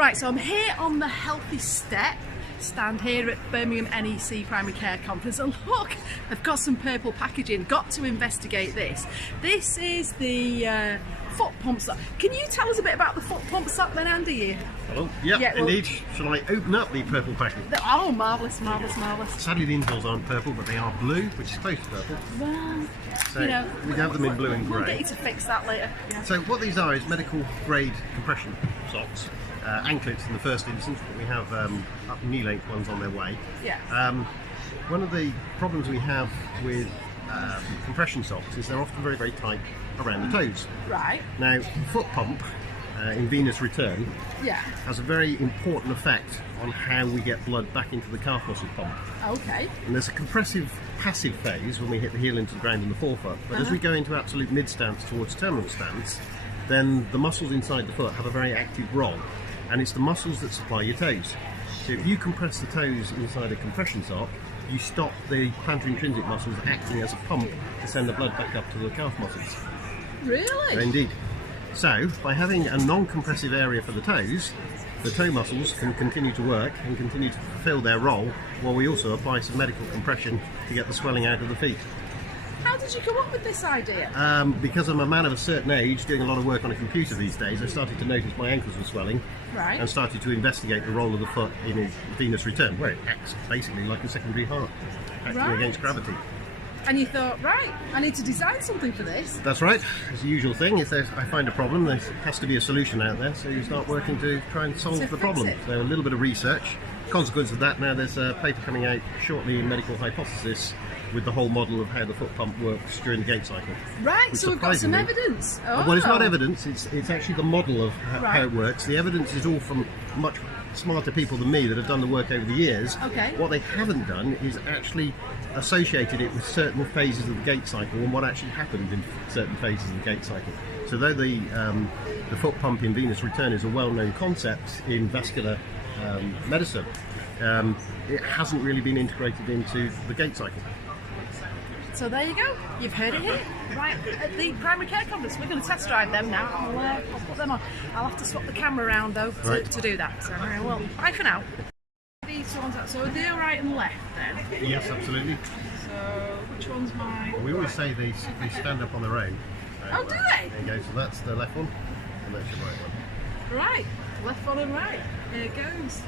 Right, so I'm here on the Healthy Step stand here at Birmingham NEC Primary Care Conference, and look, they've got some purple packaging. Got to investigate this. This is the foot pump sock. Can you tell us a bit about the foot pump sock then, Andy? Hello. Yep, yeah, well, indeed. Shall I open up the purple package? Oh, marvellous, marvellous, marvellous. Sadly the insoles aren't purple, but they are blue, which is close to purple. Well, so we have them in blue and grey. We'll get you to fix that later. Yeah. So what these are is medical grade compression socks. Anklets in the first instance, but we have up knee length ones on their way. Yeah. One of the problems we have with compression socks is they're often very, very tight around the toes. Right. Now, foot pump in venous return has a very important effect on how we get blood back into the calf muscle pump. Okay. And there's a compressive passive phase when we hit the heel into the ground in the forefoot, but as we go into absolute mid stance towards terminal stance, then the muscles inside the foot have a very active role, and it's the muscles that supply your toes. So if you compress the toes inside a compression sock, you stop the plantar intrinsic muscles acting as a pump to send the blood back up to the calf muscles. Really? Indeed. So by having a non-compressive area for the toes, the toe muscles can continue to work and continue to fulfill their role, while we also apply some medical compression to get the swelling out of the feet. How did you come up with this idea? Because I'm a man of a certain age, doing a lot of work on a computer these days, I started to notice my ankles were swelling, and started to investigate the role of the foot in a venous return, where it acts basically like a secondary heart, acting against gravity. And you thought, right, I need to design something for this. That's right. It's the usual thing. If I find a problem, there has to be a solution out there, so you start working to try and solve the problem. So a little bit of research. Consequence of that, now there's a paper coming out shortly in Medical Hypothesis with the whole model of how the foot pump works during the gait cycle. Right, so we've got some evidence. Oh. Well, it's not evidence, it's actually the model of how it works. The evidence is all from much smarter people than me that have done the work over the years. Okay. What they haven't done is actually associated it with certain phases of the gait cycle and what actually happened in certain phases of the gait cycle. So though the foot pump in venous return is a well-known concept in vascular medicine, it hasn't really been integrated into the gait cycle. So there you go, you've heard it here, right at the Primary Care Conference. We're going to test drive them now. I'll put them on. I'll have to swap the camera around though to do that. So well, bye for now. These ones, so are they all right and left then? Yes, absolutely. So which one's mine? Well, we always say they stand up on their own. Oh, do they? There you go, so that's the left one and that's the right one. Right, left one and right. Here it goes.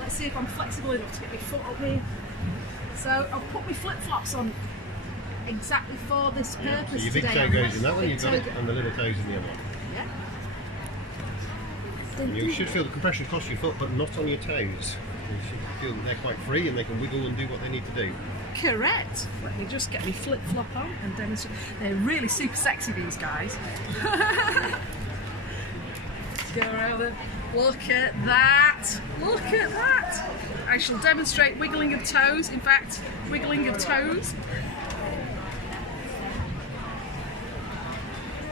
Let's see if I'm flexible enough to get my foot up here. So I'll put my flip-flops on exactly for this purpose. So your big toe goes in that one, you've got it, and the little toes in the other one. Yeah. And you should feel the compression across your foot, but not on your toes. You should feel that they're quite free and they can wiggle and do what they need to do. Correct. Let me just get my flip-flop on and demonstrate. They're really super sexy, these guys. Let's go around and look at that. Look at that. I shall demonstrate wiggling of toes. In fact, wiggling of toes.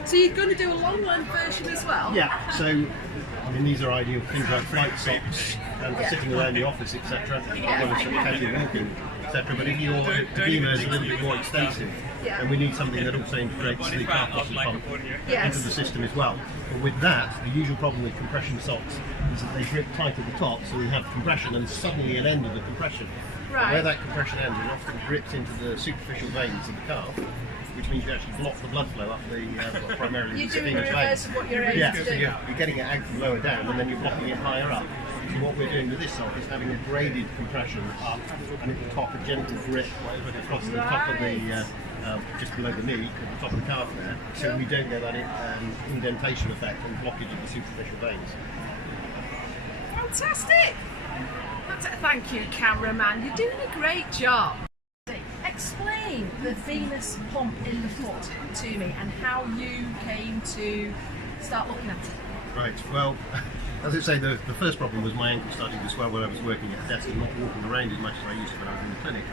So you're going to do a long length version as well? Yeah, so I mean these are ideal for things like flight socks and for sitting around the office, etc. As well as sort of casual walking, etc. But if your edema is a little bit more extensive, and we need something that also integrates the calf muscle pump into the system as well. But with that, the usual problem with compression socks is that they grip tight at the top, so we have compression and suddenly an end of the compression. Right. Where that compression ends, it often grips into the superficial veins of the calf, which means you actually block the blood flow up the primarily you're the doing the reverse of what you're aiming to do. So you're getting it out from lower down and then you're blocking it higher up. So what we're doing with this sock is having a graded compression up and at the top a gentle grip across the top of the just below the knee, at the top of the calf there, so we don't get that indentation effect and blockage of the superficial veins. Fantastic! Thank you, cameraman. You're doing a great job. Explain the venous pump in the foot to me and how you came to start looking at it. Right, well, as I say, the first problem was my ankle starting to swell when I was working at the desk and not walking around as much as I used to when I was in the clinic.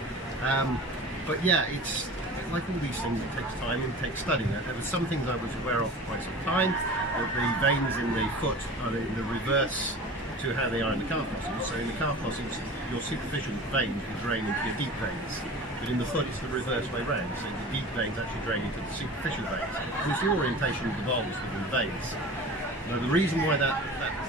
But yeah, it's like all these things, it takes time and it takes studying. There were some things I was aware of for quite some time, that the veins in the foot are in the reverse to how they are in the calf muscles. So in the calf muscles, your superficial veins will drain into your deep veins. But in the foot, it's the reverse way round. So the deep veins actually drain into the superficial veins. So it's the orientation of the valves within the veins. Now the reason why that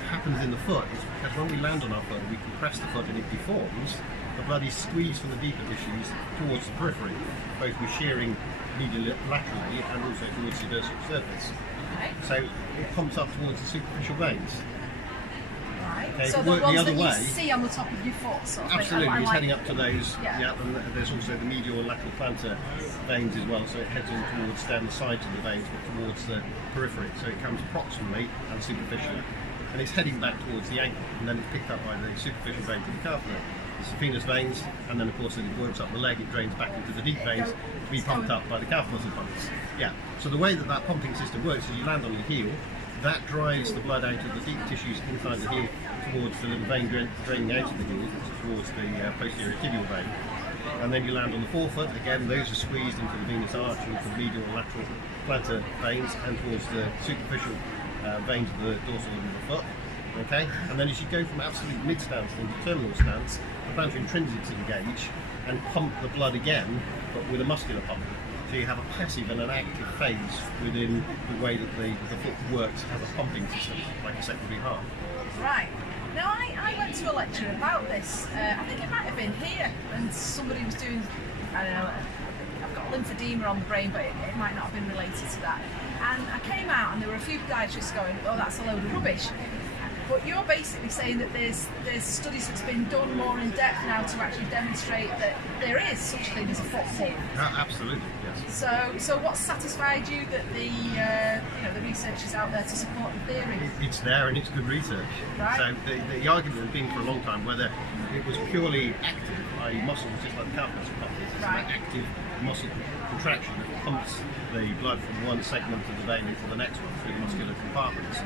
happens in the foot is because when we land on our foot and we compress the foot and it deforms, the blood is squeezed from the deeper tissues towards the periphery, both with shearing medially laterally and also towards the dorsal surface. Okay. So it pumps up towards the superficial veins. Right. Okay, So if it the worked ones the other that you way, see on the top of your foot, sort of thing. absolutely, I it's like- heading up to those. Yeah. And there's also the medial and lateral plantar veins as well. So it heads on towards down the sides of the veins, but towards the periphery. So it comes proximally and superficially, and it's heading back towards the ankle, and then it's picked up by the superficial veins of the calf. It's the venous veins, and then of course as it works up the leg, it drains back into the deep veins to be pumped up by the calf muscle pumps. Yeah. So the way that that pumping system works is you land on your heel. That drives the blood out of the deep tissues inside the heel towards the little vein draining out of the heel, towards the posterior tibial vein. And then you land on the forefoot. Again, those are squeezed into the venous arch, into the medial and lateral plantar veins, and towards the superficial veins of the dorsal of the foot. Okay, and then as you go from absolute mid stance into terminal stance, the plantar intrinsics engage and pump the blood again, but with a muscular pump. So you have a passive and an active phase within the way that the foot works as a pumping system, like a secondary heart. Right. Now, I went to a lecture about this. I think it might have been here, and somebody was doing, I don't know, I've got lymphedema on the brain, but it might not have been related to that. And I came out, and there were a few podiatrists going, oh, that's a load of rubbish. But you're basically saying that there's studies that's been done more in depth now to actually demonstrate that there is such a thing as a foot pump. Absolutely, yes. So what's satisfied you that the research is out there to support the theory? It's there and it's good research. Right. So the argument has been for a long time whether it was purely active, i.e. muscles, just like the calf muscle pump, it's Right. an active muscle contraction that pumps the blood from one segment of the vein into the next one through the muscular compartments,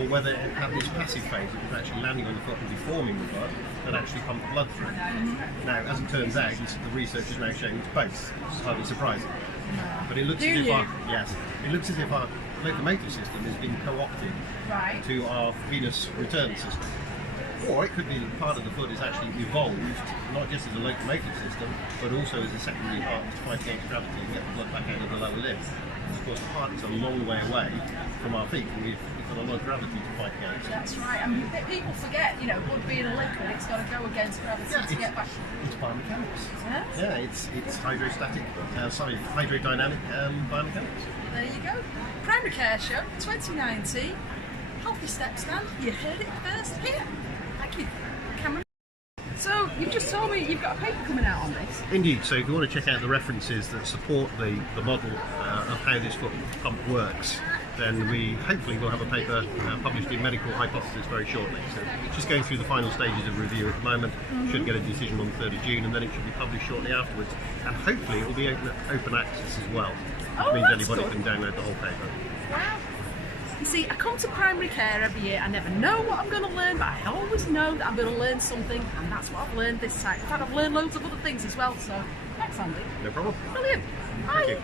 or whether it had this passive phase, it was actually landing on the foot and deforming the blood that actually pumped the blood through. Now, as it turns out, the research is now showing it's both. It's hardly surprising. But it looks as if it looks as if our locomotive system has been co-opted Right. to our venous return system. Or it could be that part of the foot is actually evolved, not just as a locomotive system, but also as a secondary heart to fight against gravity and get the blood back out of the lower limb. Of course, the heart is a long way away from our feet, and we've got a lot of gravity to fight against. That's right. I mean, people forget, blood being a liquid, it's got to go against gravity to get back. It's biomechanics. Yes. Yeah, it's hydrodynamic biomechanics. There you go. Primary Care Show 2019. Healthy Steps Stand. You heard it first here. Thank you, Cameron. So you've just told me you've got a paper coming out on this. Indeed, so if you want to check out the references that support the model of how this foot pump works, then we hopefully will have a paper published in Medical Hypothesis very shortly. So just going through the final stages of review at the moment, should get a decision on the 3rd of June, and then it should be published shortly afterwards. And hopefully it will be open access as well, which means that's anybody good. can download the whole paper. Wow. You see, I come to primary care every year. I never know what I'm going to learn, but I always know that I'm going to learn something, and that's what I've learned this time. In fact, I've learned loads of other things as well, so thanks, Andy. No problem. Brilliant. Bye. Thank you.